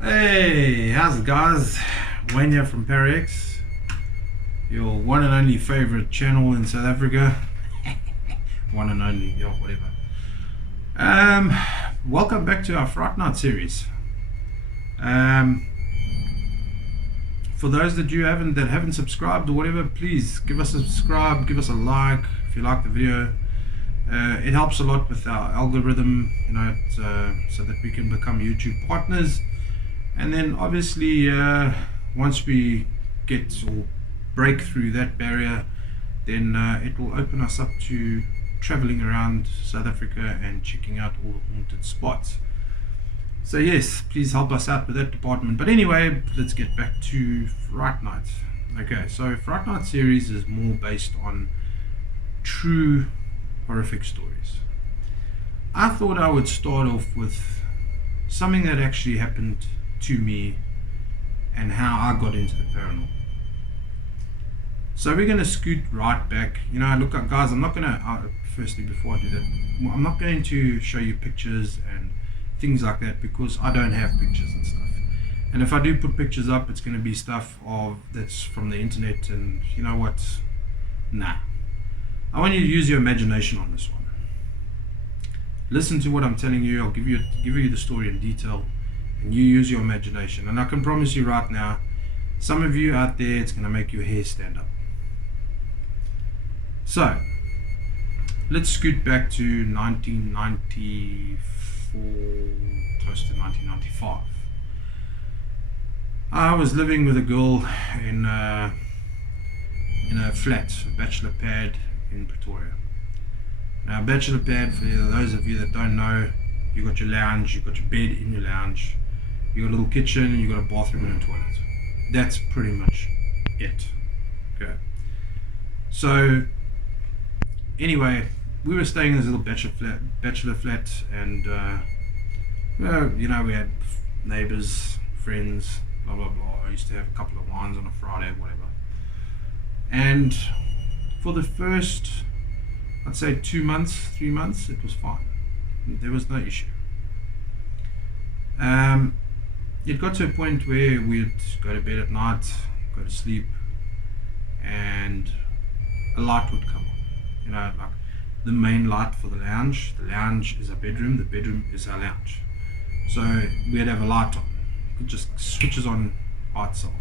Hey, how's it guys? Wayne here from ParaX, your one and only favorite channel in South Africa. One and only, yeah, whatever. Um, Welcome back to our Fright Night series. Um, for those that haven't subscribed or whatever, please give us a subscribe, give us a like if you like the video. It helps a lot with our algorithm, so that we can become YouTube partners. And then obviously, once we get or break through that barrier, then it will open us up to traveling around South Africa and checking out all the haunted spots. So yes, please help us out with that department. But anyway, let's get back to Fright Night. Okay, so Fright Night series is more based on true horrific stories. I thought I would start off with something that actually happened to me and how I got into the paranormal. So we're going to scoot right back. Look, guys, I'm not going to, firstly, before I do that, I'm not going to show you pictures and things like that because I don't have pictures and stuff. And if I do put pictures up, it's going to be stuff that's from the internet, and you know what? Nah. I want you to use your imagination on this one. Listen to what I'm telling you. I'll give you the story in detail, and you use your imagination. And I can promise you right now, some of you out there, it's going to make your hair stand up. So, let's scoot back to 1994, close to 1995. I was living with a girl in a flat, a bachelor pad in Pretoria. Now, bachelor pad, for those of you that don't know, you got your lounge, you got your bed in your lounge, you got a little kitchen, you got a bathroom and a toilet. That's pretty much it. Okay. So anyway, we were staying in this little bachelor flat, and we had neighbors, friends, blah blah blah. I used to have a couple of wines on a Friday, whatever. And for the first, I'd say 2 months, 3 months, it was fine. There was no issue. It got to a point where we'd go to bed at night, go to sleep, and a light would come on. Like the main light for the lounge. The lounge is our bedroom, the bedroom is our lounge. So we'd have a light on. It just switches on by itself.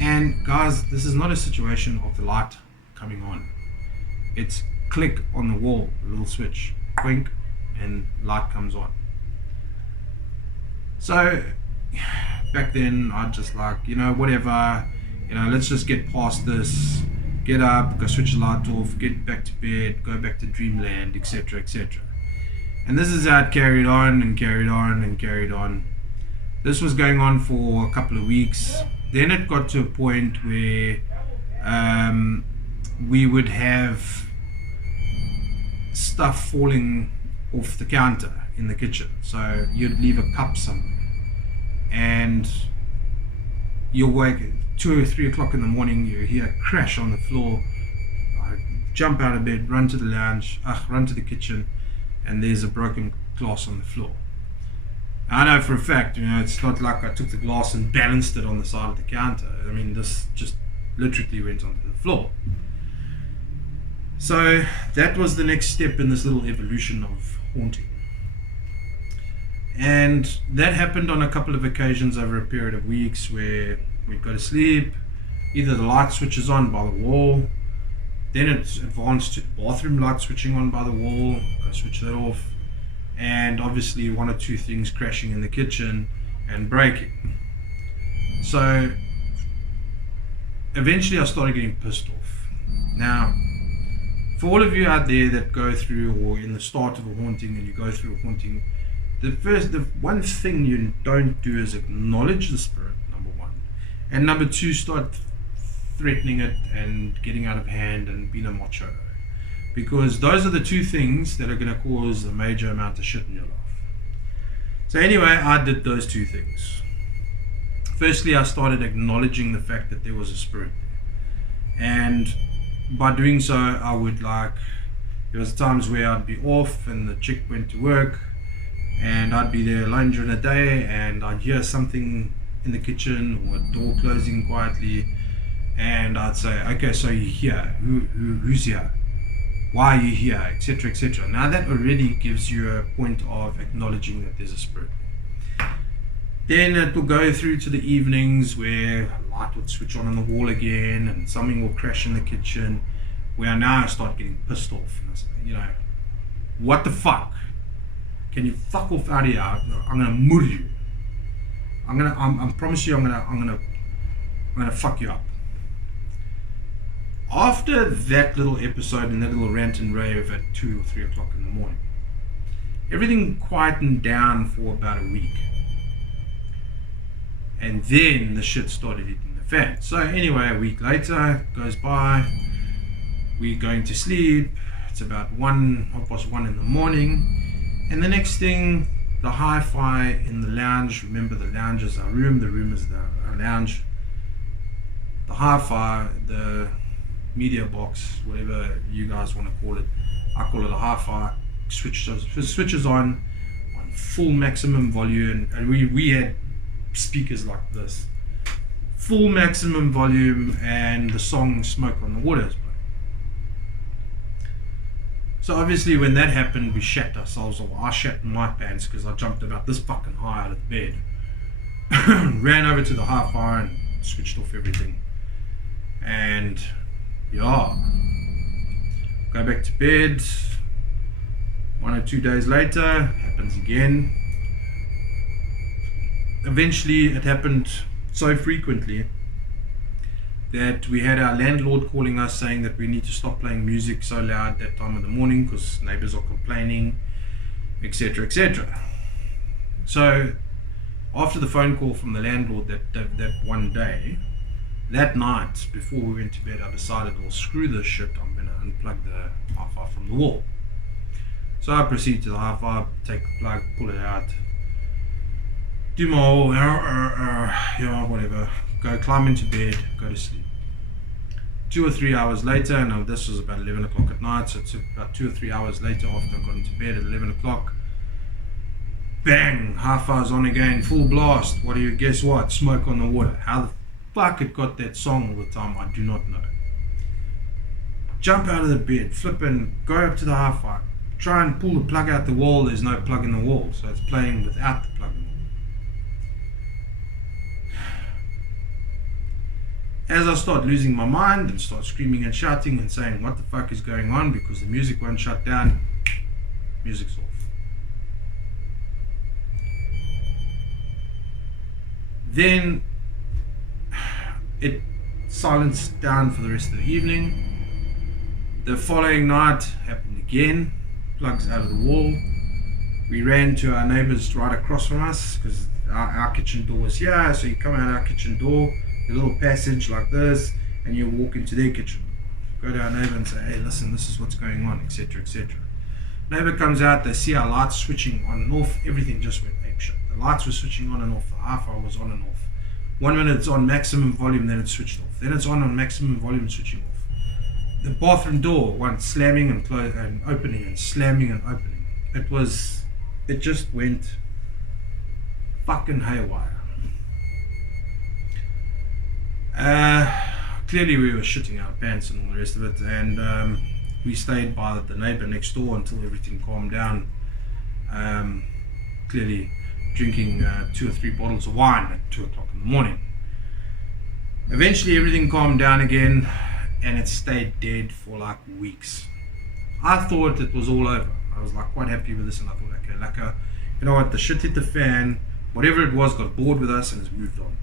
And guys, this is not a situation of the light coming on. It's click on the wall, a little switch, blink, and light comes on. So back then I'd just like, whatever, let's just get past this, get up, go switch the light off, get back to bed, go back to dreamland, etc, etc. And this is how it carried on and carried on and carried on. This was going on for a couple of weeks. Then it got to a point where we would have stuff falling off the counter in the kitchen. So you'd leave a cup somewhere, and you'll wake 2 or 3 o'clock in the morning, you hear a crash on the floor. I jump out of bed, run to the lounge, run to the kitchen, and there's a broken glass on the floor. I know for a fact, it's not like I took the glass and balanced it on the side of the counter. I mean, this just literally went onto the floor. So that was the next step in this little evolution of haunting. And that happened on a couple of occasions over a period of weeks where we'd go to sleep, either the light switches on by the wall, then it's advanced to the bathroom light switching on by the wall, go switch that off, and obviously one or two things crashing in the kitchen and breaking. So eventually I started getting pissed off. Now, for all of you out there that go through, or in the start of a haunting and you go through a haunting, the one thing you don't do is acknowledge the spirit, number one. And number two, start threatening it and getting out of hand and being a macho. Because those are the two things that are going to cause a major amount of shit in your life. So anyway, I did those two things. Firstly, I started acknowledging the fact that there was a spirit there. And by doing so, I would there was times where I'd be off and the chick went to work, and I'd be there alone during the day, and I'd hear something in the kitchen or a door closing quietly, and I'd say, okay, so you're here, who's here, why are you here, etc., etc. Now that already gives you a point of acknowledging that there's a spirit. Then it will go through to the evenings where a light would switch on the wall again, and something will crash in the kitchen, where now I start getting pissed off, and I say, you know, what the fuck? Can you fuck off out of here? I'm gonna murder you. I promise you, I'm gonna fuck you up. After that little episode and that little rant and rave at 2 or 3 o'clock in the morning, everything quietened down for about a week. And then the shit started hitting the fan. So anyway, a week later goes by, we're going to sleep, it's about 1:30 in the morning, and the next thing, the hi-fi in the lounge, remember the lounge is our room, the room is our lounge, the hi-fi, the media box, whatever you guys want to call it, I call it a hi-fi, switches on full maximum volume, and we had speakers like this, full maximum volume, and the song Smoke on the Water is playing. So obviously when that happened, we shat ourselves, or I shat in my pants, because I jumped about this fucking high out of the bed, ran over to the hi-fi and switched off everything, and yeah, go back to bed. 1 or 2 days later, happens again. Eventually it happened so frequently that we had our landlord calling us saying that we need to stop playing music so loud that time of the morning because neighbors are complaining, etc., etc. So after the phone call from the landlord that one day, that night before we went to bed, I decided, well, screw this shit, I'm going to unplug the hi-fi from the wall. So I proceed to the hi-fi, take the plug, pull it out, do my whole whatever, go climb into bed, go to sleep. 2 or 3 hours later, now this was about 11 o'clock at night, so it's about 2 or 3 hours later after I got into bed at 11 o'clock, bang, hi-fi's on again, full blast. What do you guess what? Smoke on the Water. How the fuck it got that song all the time, I do not know. Jump out of the bed, flip and go up to the hi-fi, try and pull the plug out the wall. There's no plug in the wall, so it's playing without the plug in the wall. As I start losing my mind and start screaming and shouting and saying what the fuck is going on because the music won't shut down, music's off. Then it silenced down for the rest of the evening. The following night happened again, plugs out of the wall. We ran to our neighbors right across from us because our kitchen door was here, so you come out our kitchen door, a little passage like this, and you walk into their kitchen. Go to our neighbor and say, hey, listen, this is what's going on, etc., etc. Neighbor comes out, they see our lights switching on and off, everything just went apeshit. The lights were switching on and off, the hi-fi was on and off. 1 minute it's on maximum volume, then it's switched off. Then it's on maximum volume, switching off. The bathroom door went slamming and opening and slamming and opening. It just went fucking haywire. Clearly we were shitting our pants and all the rest of it, and we stayed by the neighbor next door until everything calmed down. Clearly drinking 2 or 3 bottles of wine at 2 o'clock in the morning. Eventually everything calmed down again, and it stayed dead for like weeks. I thought it was all over. I was like quite happy with this, and I thought, okay, like you know what, the shit hit the fan, whatever it was got bored with us and has moved on.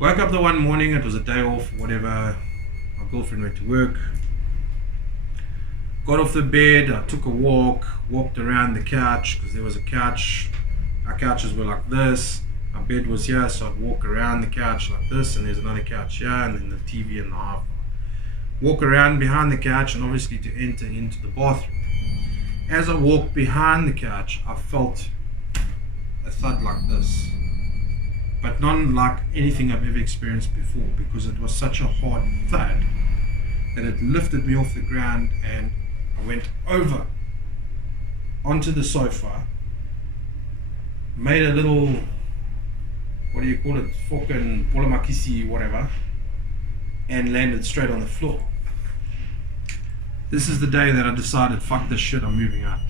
Woke up the one morning, it was a day off, whatever, my girlfriend went to work, got off the bed, I took a walk, walked around the couch, because there was a couch, our couches were like this, our bed was here, so I'd walk around the couch like this, and there's another couch here, and then the TV and the hi-fi. Walk around behind the couch, and obviously to enter into the bathroom. As I walked behind the couch, I felt a thud like this, but not like anything I've ever experienced before, because it was such a hard thud that it lifted me off the ground, and I went over onto the sofa, made a little, what do you call it, fucking bolamakisi, whatever, and landed straight on the floor. This is the day that I decided, fuck this shit, I'm moving out.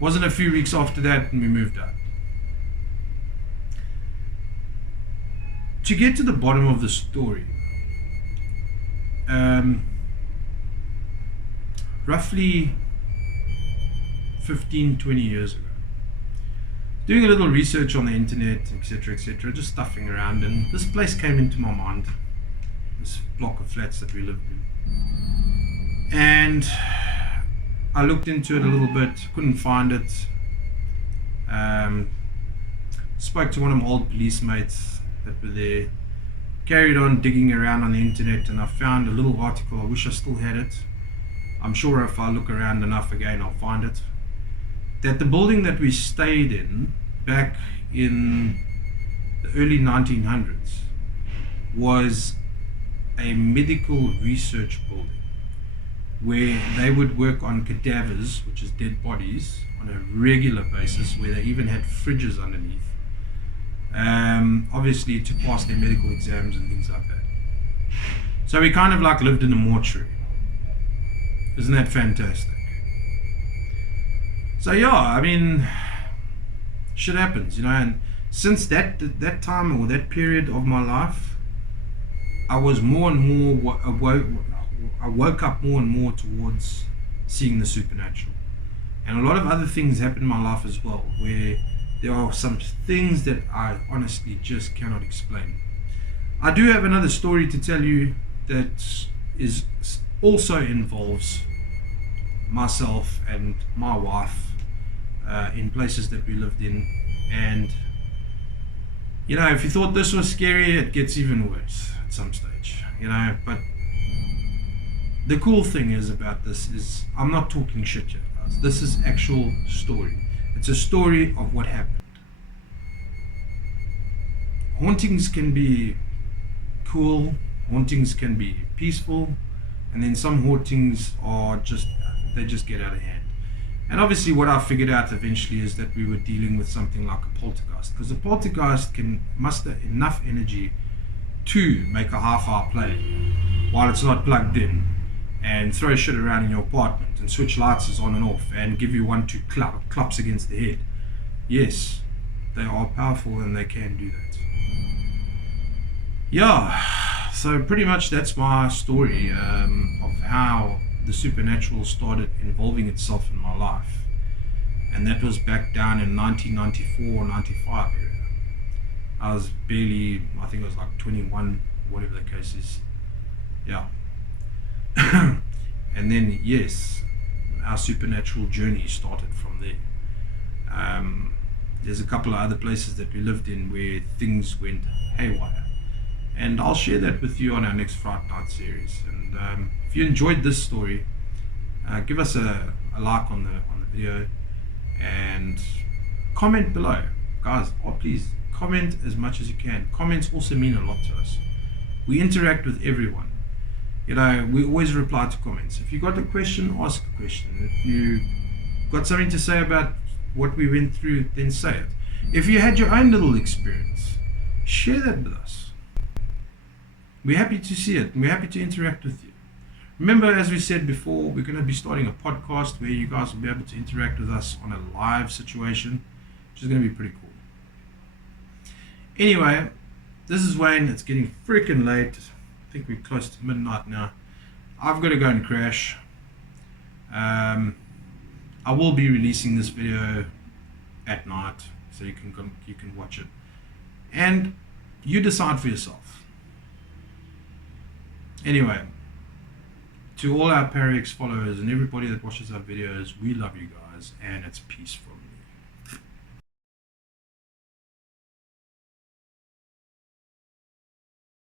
Wasn't a few weeks after that and we moved out. To get to the bottom of the story, roughly 15-20 years ago, doing a little research on the internet, etc., just stuffing around, and this place came into my mind, this block of flats that we lived in, and I looked into it a little bit, couldn't find it. Spoke to one of my old police mates that were there, carried on digging around on the internet, and I found a little article. I wish I still had it. I'm sure if I look around enough again I'll find it, that the building that we stayed in back in the early 1900s was a medical research building where they would work on cadavers, which is dead bodies, on a regular basis, where they even had fridges underneath, obviously to pass their medical exams and things like that. So we kind of like lived in a mortuary. Isn't that fantastic? So yeah, I mean, shit happens, you know, and since that time or that period of my life, I was more and more, I woke up more and more towards seeing the supernatural. And a lot of other things happen in my life as well, where there are some things that I honestly just cannot explain. I do have another story to tell you that is also involves myself and my wife in places that we lived in. And you know, if you thought this was scary, it gets even worse at some stage, you know. But the cool thing is about this is I'm not talking shit yet, guys. This is actual story. It's a story of what happened. Hauntings can be cool, hauntings can be peaceful, and then some hauntings are just, they just get out of hand. And obviously what I figured out eventually is that we were dealing with something like a poltergeist, because a poltergeist can muster enough energy to make a half-hour play while it's not plugged in, and throw shit around in your apartment and switch lights on and off and give you 1-2 claps against the head. Yes, they are powerful and they can do that. Yeah, so pretty much that's my story of how the supernatural started involving itself in my life. And that was back down in 1994, 95 area. I was barely, I think I was like 21, whatever the case is. Yeah. And then, yes, our supernatural journey started from there. There's a couple of other places that we lived in where things went haywire. And I'll share that with you on our next Fright Night series. And if you enjoyed this story, give us a like on the video and comment below. Guys, please comment as much as you can. Comments also mean a lot to us. We interact with everyone. You know, we always reply to comments. If you got a question, ask a question. If you got something to say about what we went through, then say it. If you had your own little experience, share that with us. We're happy to see it, and we're happy to interact with you. Remember, as we said before, we're going to be starting a podcast where you guys will be able to interact with us on a live situation, which is going to be pretty cool. Anyway, this is Wayne. It's getting freaking late. I think we're close to midnight now. I've got to go and crash. I will be releasing this video at night, so you can watch it, and you decide for yourself. Anyway, to all our ParaX followers and everybody that watches our videos, we love you guys, and it's peace from